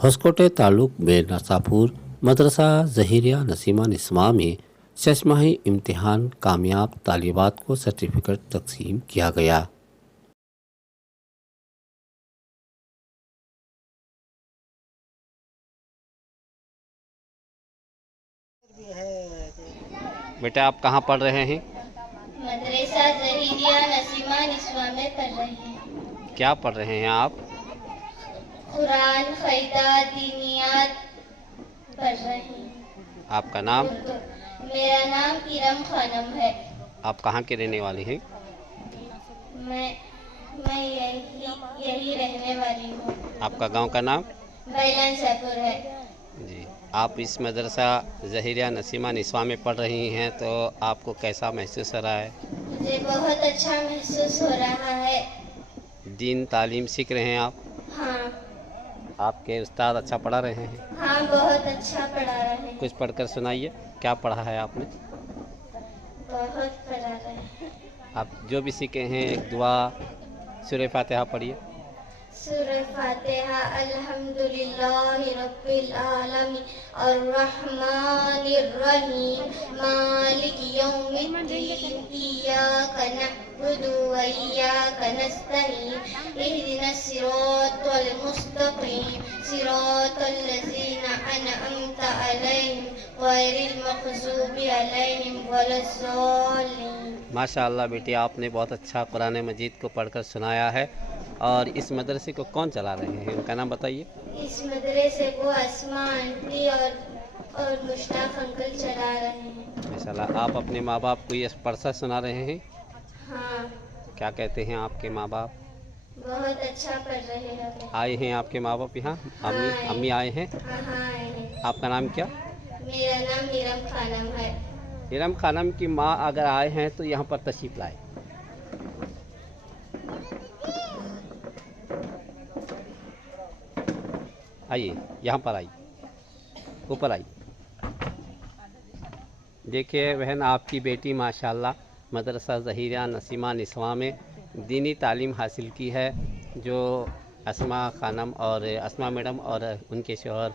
होसकोटे ताल्लुक में नसापुर मदरसा ज़हीरिया नसीमा निस्वा में 6 माही इम्तिहान कामयाब तालिबात को सर्टिफिकेट तकसीम किया गया। बेटा आप कहाँ पढ़ रहे हैं? मदरसा ज़हीरिया नसीमा निस्वा में पढ़ रही हैं। क्या पढ़ रहे हैं आप? कुरान क़यादा दीनियात पढ़ रही हूँ। आपका नाम? मेरा नाम इरम खानम है। आप कहाँ के रहने वाली हैं? मैं यही रहने वाली हूँ। आपका गांव का नाम? बैलान सपुर है जी। आप इस मदरसा ज़हीरिया नसीमा निस्वा में पढ़ रही हैं, तो आपको कैसा महसूस हो रहा है? मुझे बहुत अच्छा महसूस हो रहा है। दीन तालीम सीख रहे हैं आप? हाँ। आपके उस्ताद अच्छा पढ़ा रहे हैं? हाँ, बहुत अच्छा पढ़ा रहे हैं। कुछ पढ़कर सुनाइए, क्या पढ़ा है आपने? बहुत पढ़ा रहे हैं। आप जो भी सीखे हैं एक दुआ सूरह फातिहा पढ़िए। सूरह फातिहा अल्हम्दुलिल्लाहि रब्बिल आलमीन अर्रहमानिर रहीम मालिक यौमिद्दीन इय्याका नअबुदु व इय्याका नस्तईन इहदिनस सिरातल मुस्तकीम सिरातल लज़ीना अनअमता अलैहिम गैरिल मग़ज़ूबि अलैहिम वलज़्ज़ालिन। माशाअल्लाह बेटी, आपने बहुत अच्छा कुरान मजीद को पढ़कर सुनाया है। और इस मदरसे को कौन चला रहे हैं, उनका नाम बताइए। इस मदरसे को अस्मा आंटी और मुश्ताक अंकल चला रहे हैं। माशाल्लाह। आप अपने माँ बाप को ये पढ़सा सुना रहे हैं? हाँ। क्या कहते हैं आपके माँ बाप? बहुत अच्छा पढ़ रहे हैं। आए हैं आपके माँ बाप यहाँ? अम्मी आए हैं? हाँ आए हैं। आपका नाम क्या? मेरा नाम इरम खानम है। इरम खानम की माँ अगर आए हैं तो यहाँ पर तशरीफ लाए। आइए, यहाँ पर आइए, ऊपर आइए। देखिए बहन, आपकी बेटी माशाल्लाह मदरसा ज़हीरिया नसीमा निस्वा में दीनी तालीम हासिल की है, जो अस्मा खानम और अस्मा मैडम और उनके शौहर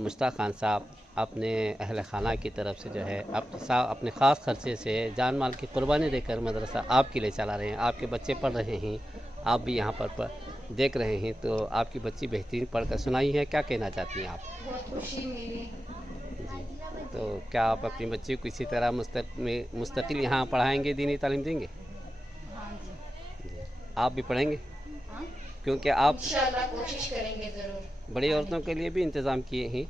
मुश्ताक खान साहब अपने अहल खाना की तरफ से जो है अपने ख़ास खर्चे से जान माल की कुर्बानी देकर मदरसा आपके लिए चला रहे हैं। आपके बच्चे पढ़ रहे हैं, आप भी यहाँ पर देख रहे हैं, तो आपकी बच्ची बेहतरीन पढ़कर सुनाई है। क्या कहना चाहती हैं आप? बहुत खुशी मिली जी। तो क्या आप अपनी बच्ची को इसी तरह मुस्तकिल यहाँ पढ़ाएंगे, दीनी तालीम देंगे? हाँ जी। आप भी पढ़ेंगे? हाँ? क्योंकि आप इंशाल्लाह कोशिश करेंगे ज़रूर। बड़ी औरतों के लिए भी इंतज़ाम किए हैं,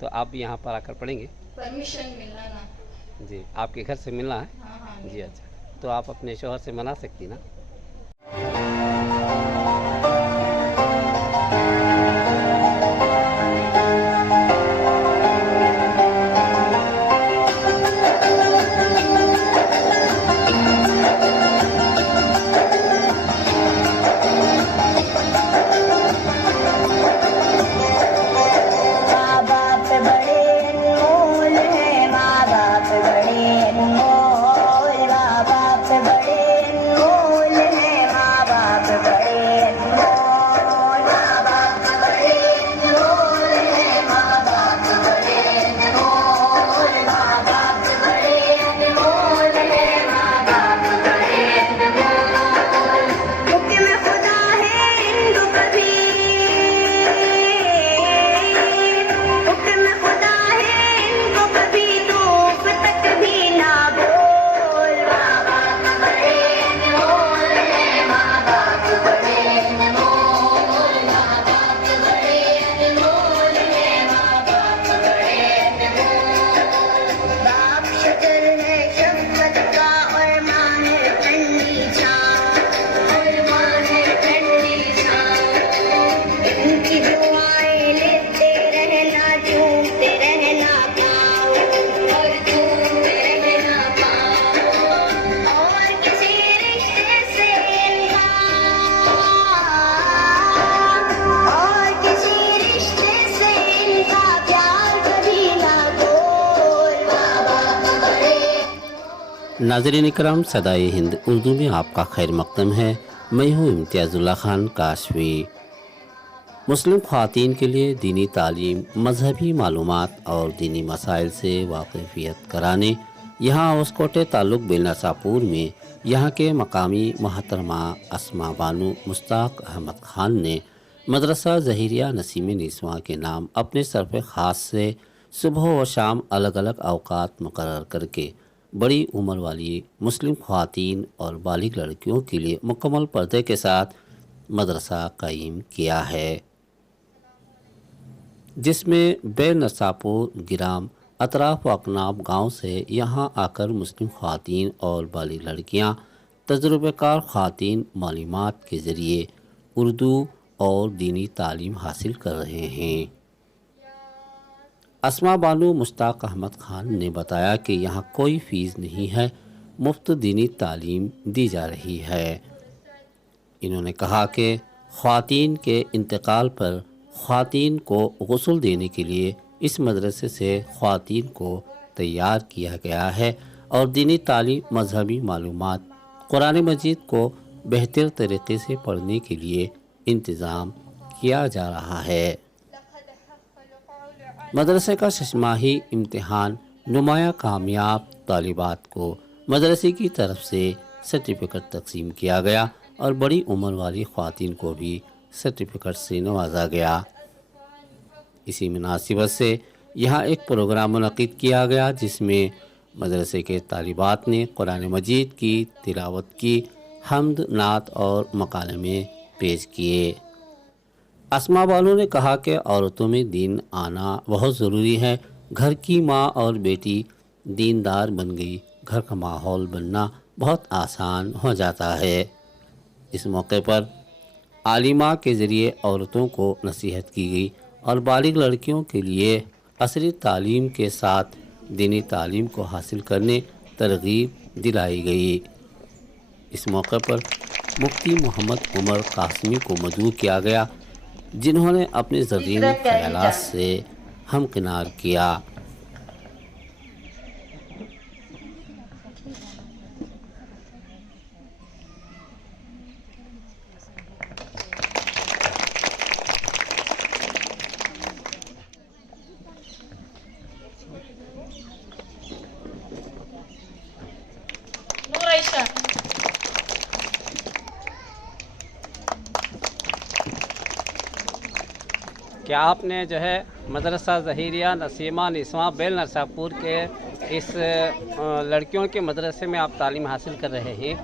तो आप भी यहाँ पर आकर पढ़ेंगे? परमिशन मिलना ना। जी। आपके घर से मिलना है? हाँ। जी। अच्छा, तो आप अपने शौहर से मना सकती ना? नाज़रीन इकराम, सदाए हिंद उर्दू में आपका खैर मक़दम है। मैं हूँ इम्तियाज़ुल्लाह खान काशवी। مسلم خواتین کے لیے دینی تعلیم، مذہبی معلومات اور دینی مسائل سے واقفیت کرانے یہاں اوسکوٹے تعلق بیلناسا پور میں یہاں کے مقامی محترمہ اسماء بانو مشتاق احمد خان نے مدرسہ ظہیریہ نسیم نیسواں کے نام اپنے صرف خاص سے صبح و شام الگ الگ اوقات مقرر کر کے بڑی عمر والی مسلم خواتین اور بالغ لڑکیوں کے لیے مکمل پردے کے ساتھ مدرسہ قائم کیا ہے، جس میں بے نصابور گرام اطراف و اکناب گاؤں سے یہاں آ کر مسلم خواتین اور بالغ لڑکیاں تجربہ کار خواتین معلومات کے ذریعے اردو اور دینی تعلیم حاصل کر رہے ہیں۔ اسماء بانو مشتاق احمد خان نے بتایا کہ یہاں کوئی فیس نہیں ہے، مفت دینی تعلیم دی جا رہی ہے۔ انہوں نے کہا کہ خواتین کے انتقال پر خواتین کو غسل دینے کے لیے اس مدرسے سے خواتین کو تیار کیا گیا ہے اور دینی تعلیم، مذہبی معلومات، قرآن مجید کو بہتر طریقے سے پڑھنے کے لیے انتظام کیا جا رہا ہے۔ مدرسے کا ششماہی امتحان نمایاں کامیاب طالبات کو مدرسے کی طرف سے سرٹیفکیٹ تقسیم کیا گیا اور بڑی عمر والی خواتین کو بھی سرٹیفکیٹ سے نوازا گیا۔ اسی مناسبت سے یہاں ایک پروگرام منعقد کیا گیا جس میں مدرسے کے طالبات نے قرآن مجید کی تلاوت کی، حمد، نعت اور مکالمے پیش کیے۔ اسماء بانو نے کہا کہ عورتوں میں دین آنا بہت ضروری ہے، گھر کی ماں اور بیٹی دیندار بن گئی، گھر کا ماحول بننا بہت آسان ہو جاتا ہے۔ اس موقع پر عالمہ کے ذریعے عورتوں کو نصیحت کی گئی اور بالغ لڑکیوں کے لیے عصری تعلیم کے ساتھ دینی تعلیم کو حاصل کرنے ترغیب دلائی گئی۔ اس موقع پر مفتی محمد عمر قاسمی کو مدعو کیا گیا، جنہوں نے اپنے زرین خیالات سے ہمکنار کیا۔ کیا آپ نے جو ہے مدرسہ ظہیریہ نسیمہ نیسواں بیل نرسا پور کے اس لڑکیوں کے مدرسے میں آپ تعلیم حاصل کر رہے ہیں،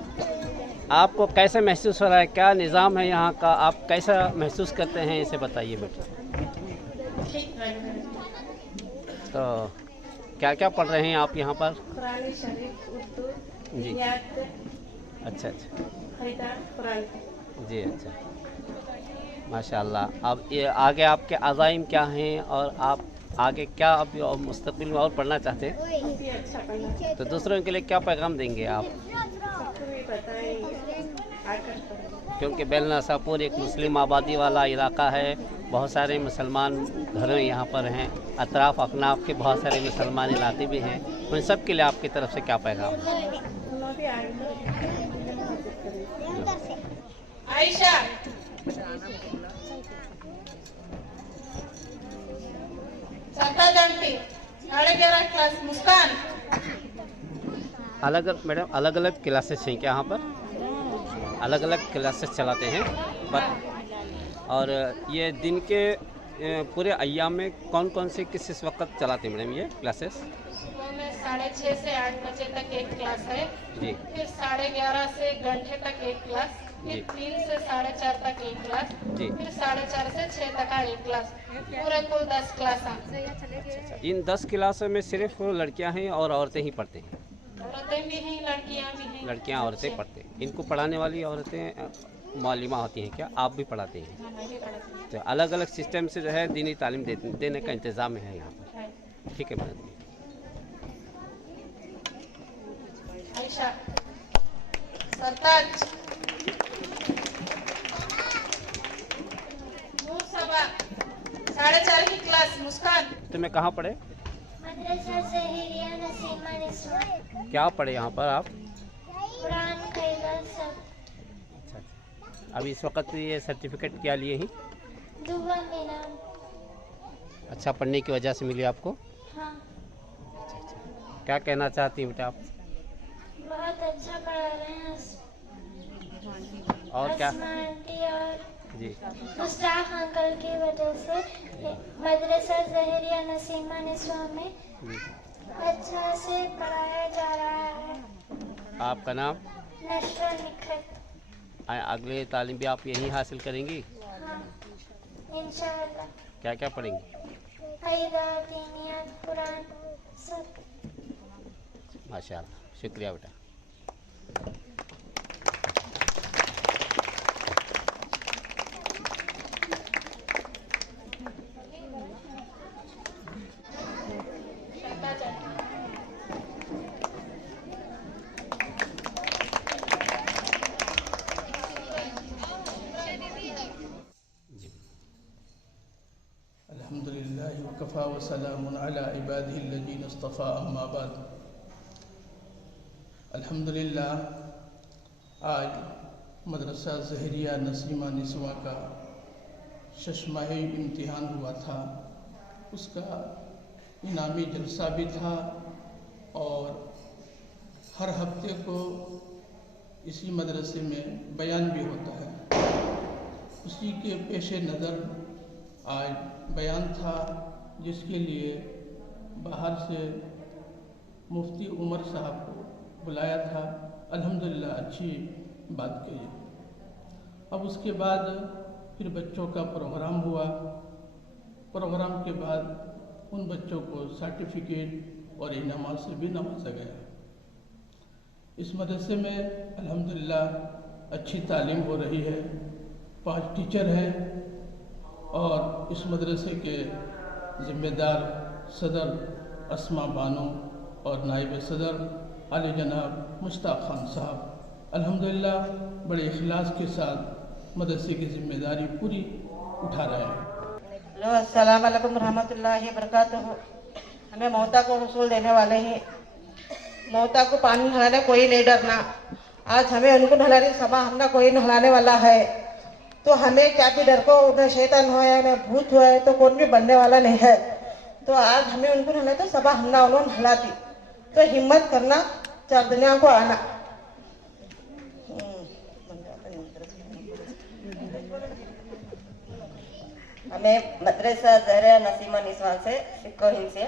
آپ کو کیسے محسوس ہو رہا ہے؟ کیا نظام ہے یہاں کا؟ آپ کیسا محسوس کرتے ہیں، اسے بتائیے بیٹے۔ تو کیا کیا پڑھ رہے ہیں آپ یہاں پر؟ قرآن شریف، اردو، جی، اچھا جی، اچھا، ماشاء اللہ۔ اب یہ آگے آپ کے عزائم کیا ہیں اور آپ آگے کیا اب مستقبل میں اور پڑھنا چاہتے ہیں؟ اچھا پڑھنا، تو دوسروں کے لیے کیا پیغام دیں گے آپ؟ سب کو بھی بتائیں گے، آ کر پڑھیں۔ کیونکہ بیل نرسا پور ایک مسلم آبادی والا علاقہ ہے، بہت سارے مسلمان گھر یہاں پر ہیں، اطراف اکناف کے بہت سارے مسلمان علاقے بھی ہیں، ان سب کے لیے آپ کی طرف سے کیا پیغام ہے؟ انہوں بھی آئیں گے۔ عائشہ ستا جانتی 11:30 کلاس مسکان۔ میڈم الگ الگ کلاسز ہیں کیا یہاں پر؟ الگ الگ کلاسز چلاتے ہیں، اور یہ دن کے پورے ایام میں کون کون سے کس وقت چلاتے ہیں میڈم یہ کلاسز؟ صبح میں 6:30 سے 8 بجے تک ایک کلاس ہے، جی، پھر 11:30 سے ایک گھنٹے تک ایک کلاس، پھر 3 سے 4:30 تک ایک کلاس، جی، پھر 4:30 سے 6 تک ایک کلاس، پورے کل 10 کلاس ہیں۔ ان 10 کلاسوں میں صرف لڑکیاں ہیں اور عورتیں ہی پڑھتے ہیں؟ عورتیں بھی ہیں، لڑکیاں بھی ہیں۔ لڑکیاں عورتیں پڑھتے ہیں۔ ان کو پڑھانے والی عورتیں معلمہ ہوتی ہیں کیا؟ آپ بھی پڑھاتے ہیں؟ ہاں، میں بھی پڑھتی ہوں۔ تو الگ الگ سسٹم سے جو ہے دینی تعلیم دینے کا انتظام ہے یہاں پر، ٹھیک ہے میڈم؟ عائشہ سرتاج نور صبا 4:30 کی کلاس مسکان۔ تمہیں کہاں پڑھے؟ مدرسہ ظہیریہ نسیمہ نیسواں، کیا پڑھے یہاں پر آپ؟ قرآن قیدہ سب۔ اچھا، اب اس وقت یہ سرٹیفکیٹ کیا لیے ہیں؟ दुआ मीना। अच्छा पढ़ने की वजह से मिली आपको? हाँ, क्या कहना चाहती हैं बेटा आप? बहुत अच्छा पढ़ा रहे हैं और क्या? अस्मा आंटी और जी मुश्ताक अंकल की वजह से मदरसा ज़हरिया नसीमा निस्वा में अच्छा से पढ़ाया जा रहा है। आपका नाम? नशरा निखत। अगले तालीम भी आप यहीं हासिल करेंगी? हाँ, इंशाअल्लाह। क्या क्या पढ़ेंगी? क़ईदा, दीनियत, कुरान सब। माशाअल्लाह, शुक्रिया बेटा। अल्हम्दुलिल्लाह वकफ़ा वसलामुन अला इबादिहिल्लज़ीना इस्तफ़ा अम्मा बाद। अल्हम्दुलिल्लाह आज मदरसा ज़हरिया नसीमा निस्वा का शशमाही इम्तिहान हुआ था, उसका इनामी जलसा भी था और हर हफ्ते को इसी मदरसे में बयान भी होता है। उसी के पेश नज़र आज बयान था जिसके लिए बाहर से मुफ्ती उमर साहब को बुलाया था। अल्हम्दुलिल्लाह अच्छी बात कही। अब उसके बाद फिर बच्चों का प्रोग्राम हुआ। प्रोग्राम के बाद उन बच्चों को सर्टिफिकेट और इनामात से भी नवाजा गया। इस मदरसे में अल्हम्दुलिल्लाह अच्छी तालीम हो रही है। 5 टीचर हैं और इस मदरसे के ज़िम्मेदार सदर अस्मा बानो और नायब सदर आले जनाब मुश्ताक खान साहब अल्हम्दुलिल्लाह बड़े इखलास के साथ मदरसे की ज़िम्मेदारी पूरी उठा रहे हैं। अस्सलाम वालेकुम रहमतुल्लाहि बरकातहू। हमें मोहता को रसूल देने वाले हैं। मोहता को पानी नहलाने कोई नहीं डरना। आज हमें उनको नहलाने सबा हमने कोई नहलाने वाला है, तो हमें क्या भी डर को न शैतान हो या न भूत हो तो कौन भी बनने वाला नहीं है। तो आज हमें उनको नहलाए तो सबा हमने उन्होंने नहलाती। तो हिम्मत करना, 4 दुनिया को आना। हमें मदरसा ज़हरिया नसीमा निस्वा से सिक्को हिंद से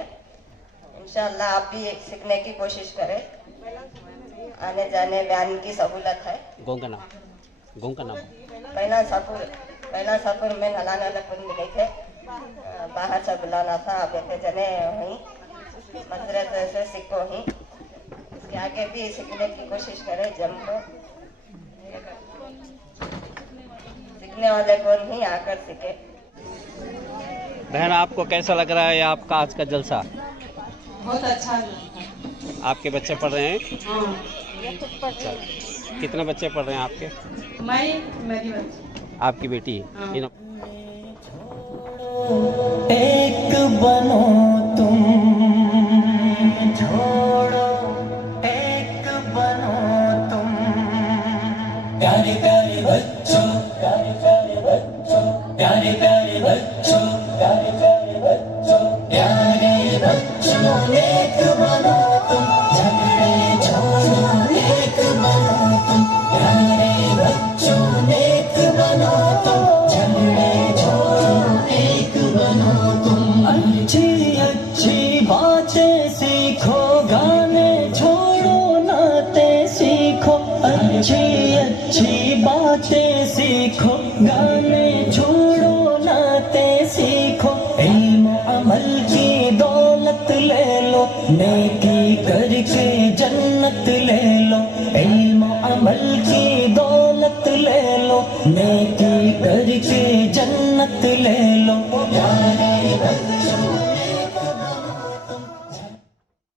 इंशाअल्लाह आप भी सीखने की कोशिश करें। आने जाने बयान की सहूलत है। गों का नाम? पहला सफर में नलाना लगन मिले थे, बाहर से बुलाना था। अब एक जने हुई मदरसे से सिक्को ही, इसके आगे भी सीखने की कोशिश करें। जम को सीखने वाले कौन ही आकर सीखे। बहन आपको कैसा लग रहा है आपका आज का जलसा? बहुत अच्छा है। आपके बच्चे पढ़ रहे हैं? हाँ। अच्छा, कितने बच्चे पढ़ रहे हैं आपके? मेरी बच्ची। आपकी बेटी? हाँ। एक बनो तुम, छोड़ो एक बनो तुम। प्यारे प्यारे बच्चों, प्यारे प्यारे बच्चों, प्यारे प्यारे बच्चों, प्यारे प्यारे बच्चों, प्यारे बच्चों एक बनो तुम। झगड़े छोड़ो एक बनो तुम। प्यारे बच्चों एक बनो तुम। झगड़े छोड़ो एक बनो तुम। अच्छी अच्छी बातें सीखो, गाने छोड़ो नाते सीखो। अच्छी अच्छी बातें सीखो, गाने छोड़ो नाते सीखो। इल्म अमल की दौलत ले लो, नेकी करके जन्नत ले लो। इल्म अमल की दौलत ले लो, नेकी करके जन्नत ले